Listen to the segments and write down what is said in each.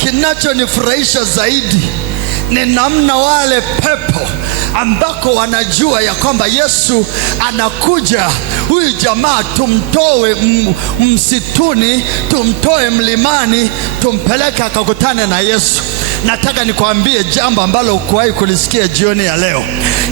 kinachonifurahisha zaidi ni namna wale pepo ambako wanajua ya kwamba Yesu anakuja, huyu jamaa tumtoe msituni, tumtoe mlimani, tumpeleke akakutane na Yesu. Nataka nikwambie jambo ambalo hukuwahi kulisikia jioni ya leo,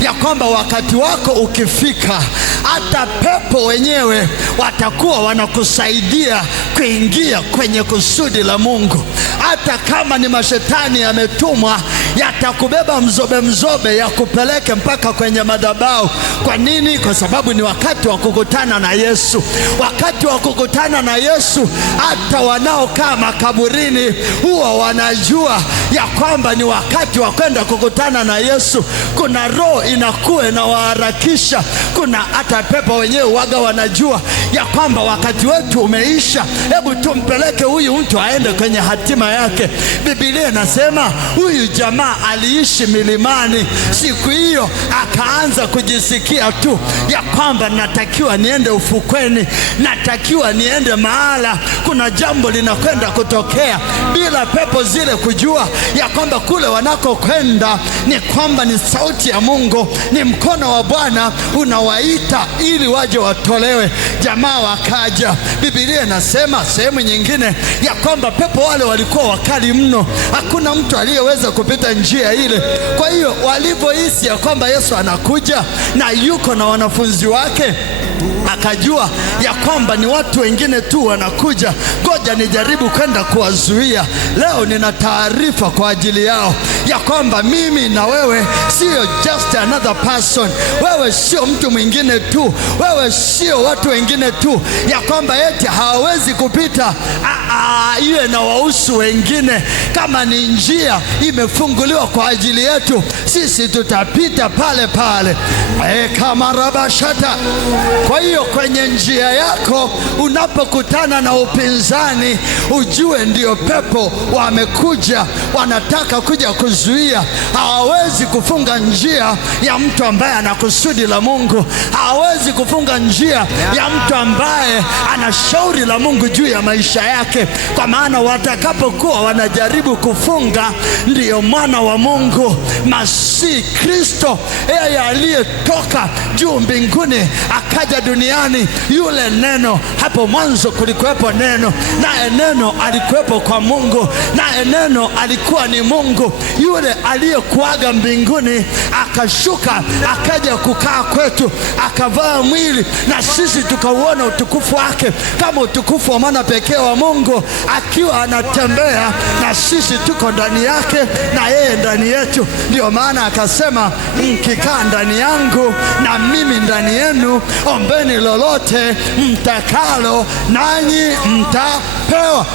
ya kwamba wakati wako ukifika, hata pepo wenyewe watakuwa wanakusaidia kuingia kwenye kusudi la Mungu. Hata kama ni mashetani yametumwa, yatakubeba mzobe ya kupeleke mpaka kwenye madhabahu. Kwa nini? Kwa sababu ni wakati wa kukutana na Yesu. Wakati wa kukutana na Yesu, hata wanaokaa makaburini huwa wanajua ya kwamba ni wakati wa kwenda kukutana na Yesu. Kuna roho inakuwa inawaharakisha. Kuna hata pepo wenyewe waga wanajua ya kwamba wakati wetu umeisha, hebu tumpeleke huyu mtu aende kwenye hatima yake. Biblia inasema huyu jamaa aliishi milimani. Siku hiyo akaanza kujisikia tu ya kwamba natakiwa niende ufukweni, natakiwa niende mahala kuna jambo linakwenda kutokea, bila pepo zile kujua ya kwamba kule wanakokwenda ni kwamba ni sauti ya Mungu, ni mkono wa Bwana unawaita ili waje watolewe. Jamaa wakaja. Biblia inasema sehemu nyingine ya kwamba pepo wale walikuwa wakali mno, hakuna mtu aliyeweza kupita njia ile. Kwa hiyo walipohisi ya kwamba Yesu anakuja na yuko na wanafunzi wake, akajua ya kwamba ni watu wengine tu wanakuja, ngoja nijaribu kwenda kuwazuia. Leo nina taarifa kwa ajili yao ya kwamba mimi na wewe sio just another person. Wewe sio mtu mwingine tu, wewe sio watu wengine tu, ya kwamba eti hawawezi kupita. Iwe na wahusu wengine. Kama ni njia imefunguliwa kwa ajili yetu, sisi tutapita pale pale kama rabashata. Kwa hiyo kwenye njia yako unapokutana na upinzani, ujue ndio pepo wamekuja, wanataka kuja kuzuia. Hawawezi kufunga njia ya mtu ambaye ana kusudi la Mungu. Hawawezi kufunga njia ya mtu ambaye ana shauri la Mungu juu ya maisha yake. Kwa maana watakapokuwa wanajaribu kufunga, ndiyo mwana wa Mungu Masihi Kristo, yeye aliyetoka juu mbinguni akaja duniani. Yule neno, hapo mwanzo kulikuwepo neno, naye neno alikuwepo kwa Mungu, naye neno alikuwa ni Mungu. Yule aliyekuaga mbinguni akashuka akaja kukaa kwetu, akavaa mwili, na sisi tukauona utukufu wake kama utukufu wa mwana pekee wa Mungu, akiwa anatembea na sisi tuko ndani yake na yeye ndani yetu. Ndio maana akasema, mkikaa ndani yangu na mimi ndani yenu, ombeni lolote mtakalo nanyi mtapewa.